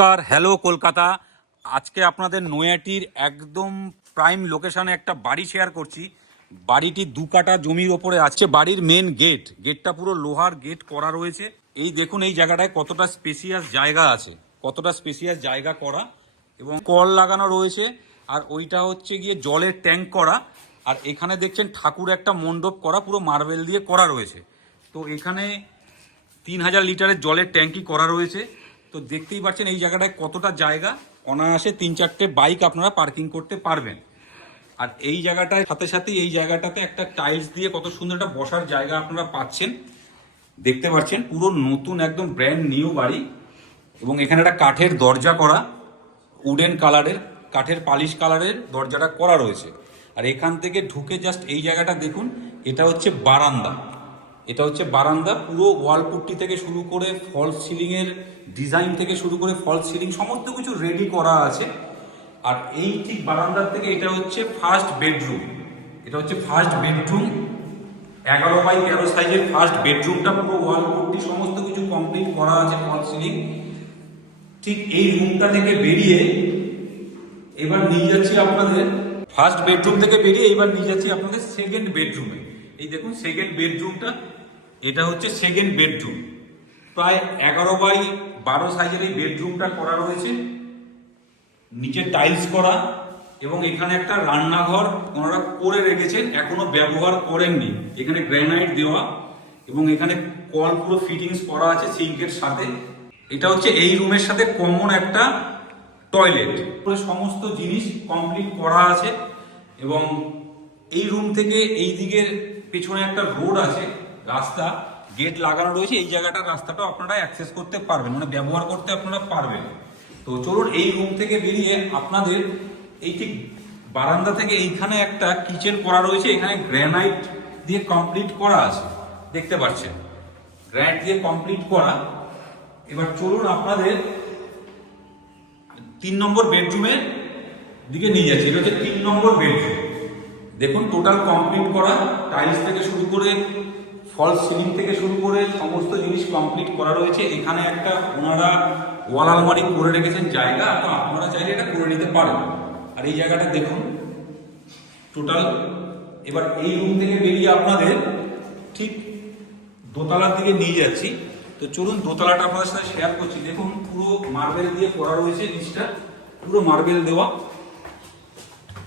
নমস্কার, হ্যালো কলকাতা। আজকে আপনাদের নৈহাটির একদম প্রাইম লোকেশনে একটা বাড়ি শেয়ার করছি। বাড়িটি 2 কাঠা জমির ওপরে আছে। বাড়ির মেন গেটটা পুরো লোহার গেট করা রয়েছে। এই দেখুন এই জায়গাটায় কতটা স্পেসিয়াস জায়গা আছে, কতটা স্পেসিয়াস জায়গা করা, এবং কল লাগানো রয়েছে। আর ওইটা হচ্ছে গিয়ে জলের ট্যাঙ্ক করা। আর এখানে দেখছেন ঠাকুর একটা মণ্ডপ করা, পুরো মার্বেল দিয়ে করা রয়েছে। তো এখানে 3000 লিটারের জলের ট্যাঙ্কি করা রয়েছে। তো দেখতেই পাচ্ছেন এই জায়গাটায় কতটা জায়গা, অনায়াসে 3-4টে বাইক আপনারা পার্কিং করতে পারবেন। আর এই জায়গাটায় সাথে সাথে এই জায়গাটাতে একটা টাইলস দিয়ে কত সুন্দর একটা বসার জায়গা আপনারা পাচ্ছেন। দেখতে পাচ্ছেন পুরো নতুন একদম ব্র্যান্ড নিউ বাড়ি। এবং এখানে একটা কাঠের দরজা করা, উডেন কালারের, কাঠের পালিশ কালারের দরজাটা করা রয়েছে। আর এখান থেকে ঢুকে জাস্ট এই জায়গাটা দেখুন, এটা হচ্ছে বারান্দা। এটা হচ্ছে বারান্দা। পুরো ওয়াল পুট্টি থেকে শুরু করে ফলস সিলিংয়ের ডিজাইন থেকে শুরু করে ফলস সিলিং সমস্ত কিছু রেডি করা আছে। আর এই ঠিক বারান্দার থেকে এটা হচ্ছে ফার্স্ট বেডরুম। এটা হচ্ছে ফার্স্ট বেডরুম, 11x13 সাইজের ফার্স্ট বেডরুমটা। পুরো ওয়াল পুট্টি সমস্ত কিছু কমপ্লিট করা আছে, ফলস সিলিং। ঠিক এই রুমটা থেকে বেরিয়ে এবার নিয়ে যাচ্ছি আপনাদের ফার্স্ট বেডরুম থেকে বেরিয়ে এবার নিয়ে যাচ্ছি আপনাদের সেকেন্ড বেডরুমে। এই দেখুন সেকেন্ড বেডরুমটা, এটা হচ্ছে সেকেন্ড বেডরুম। প্রায় 11x12 সাইজের এই বেডরুমটা করা রয়েছে, নিচে টাইলস করা। এবং এখানে একটা রান্নাঘর ওনারা করে রেখেছেন, এখনো ব্যবহার করেননি। এখানে গ্রানাইট দেওয়া এবং এখানে কল পুরো ফিটিংস করা আছে সিঙ্কের সাথে। এটা হচ্ছে এই রুমের সাথে কমন একটা টয়লেট। সমস্ত জিনিস কমপ্লিট করা আছে। এবং এই রুম থেকে এই দিকের পেছনে একটা রোড আছে, রাস্তা, গেট লাগানো রয়েছে। এই জায়গাটার রাস্তাটা আপনারা অ্যাক্সেস করতে পারবেন, মানে ব্যবহার করতে আপনারা পারবেন। তো চলুন এই রুম থেকে বেরিয়ে আপনাদের এই ঠিক বারান্দা থেকে এইখানে একটা কিচেন করা রয়েছে। এখানে গ্রানাইট দিয়ে কমপ্লিট করা আছে, দেখতে পাচ্ছেন গ্রানাইট দিয়ে কমপ্লিট করা। এবার চলুন আপনাদের 3 নম্বর বেডরুমের দিকে নিয়ে যাচ্ছি। এটা হচ্ছে 3 নম্বর বেডরুম। দেখুন টোটাল কমপ্লিট করা, টাইলস থেকে শুরু করে ফলস সিলিং থেকে শুরু করে সমস্ত জিনিস কমপ্লিট করা রয়েছে। এখানে একটা ওনারা ওয়াল আলমারি করে রেখেছেন জায়গা, তো আপনারা চাইলে এটা করে নিতে পারেন। আর এই জায়গাটা দেখুন টোটাল। এবার এই রুম থেকে বেরিয়ে আপনাদের ঠিক দোতলার দিকে নিয়ে যাচ্ছি। তো চলুন দোতলাটা আপনাদের সাথে শেয়ার করছি। দেখুন পুরো মার্বেল দিয়ে করা রয়েছে, নিচটা পুরো মার্বেল দেওয়া।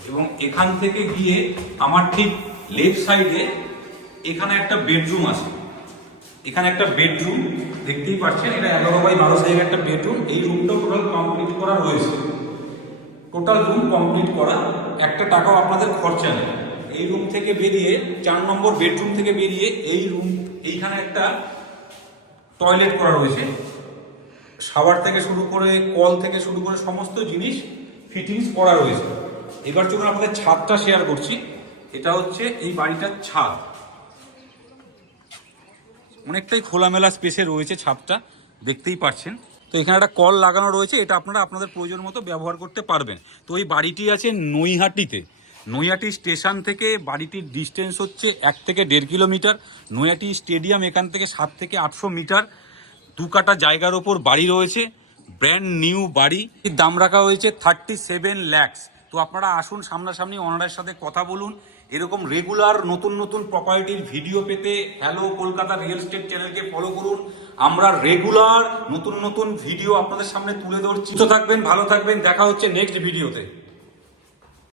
এবং এখান থেকে গিয়ে আমার ঠিক লেফট সাইডে এখানে একটা বেডরুম আছে। এখানে একটা বেডরুম দেখতেই পাচ্ছেন, এটা 11x12 সাইজের একটা বেডরুম। এই রুমটা টোটাল কমপ্লিট করা রয়েছে, টোটাল রুম কমপ্লিট করা, একটা টাকাও আপনাদের খরচা নেই। এই রুম থেকে বেরিয়ে 4 নম্বর বেডরুম থেকে বেরিয়ে এই রুম, এইখানে একটা টয়লেট করা রয়েছে। শাওয়ার থেকে শুরু করে কল থেকে শুরু করে সমস্ত জিনিস ফিটিংস করা রয়েছে। এবার চলুন আপনাদের ছাদটা শেয়ার করছি। এটা হচ্ছে এই বাড়িটার ছাদ, অনেকটাই খোলামেলা স্পেসে রয়েছে ছাদটা, দেখতেই পাচ্ছেন। তো এখানে একটা কল লাগানো রয়েছে, এটা আপনারা আপনাদের প্রয়োজন মতো ব্যবহার করতে পারবেন। তো এই বাড়িটি আছে নৈহাটিতে। নৈহাটি স্টেশন থেকে বাড়িটির ডিস্টেন্স হচ্ছে 1 থেকে 1.5 কিলোমিটার। নৈহাটি স্টেডিয়াম এখান থেকে 7 থেকে 800 মিটার। 2 কাঠা জায়গার ওপর বাড়ি রয়েছে, ব্র্যান্ড নিউ বাড়ি। দাম রাখা হয়েছে 37 lakhs। তো আপনারা আসুন, সামনাসামনি ওনারের সাথে কথা বলুন। এরকম রেগুলার নতুন নতুন প্রপার্টির ভিডিও পেতে হ্যালো কলকাতা রিয়েল এস্টেট চ্যানেলকে ফলো করুন। আমরা রেগুলার নতুন নতুন ভিডিও আপনাদের সামনে তুলে ধরছি। সুস্থ থাকবেন, ভালো থাকবেন, দেখা হচ্ছে নেক্সট ভিডিওতে।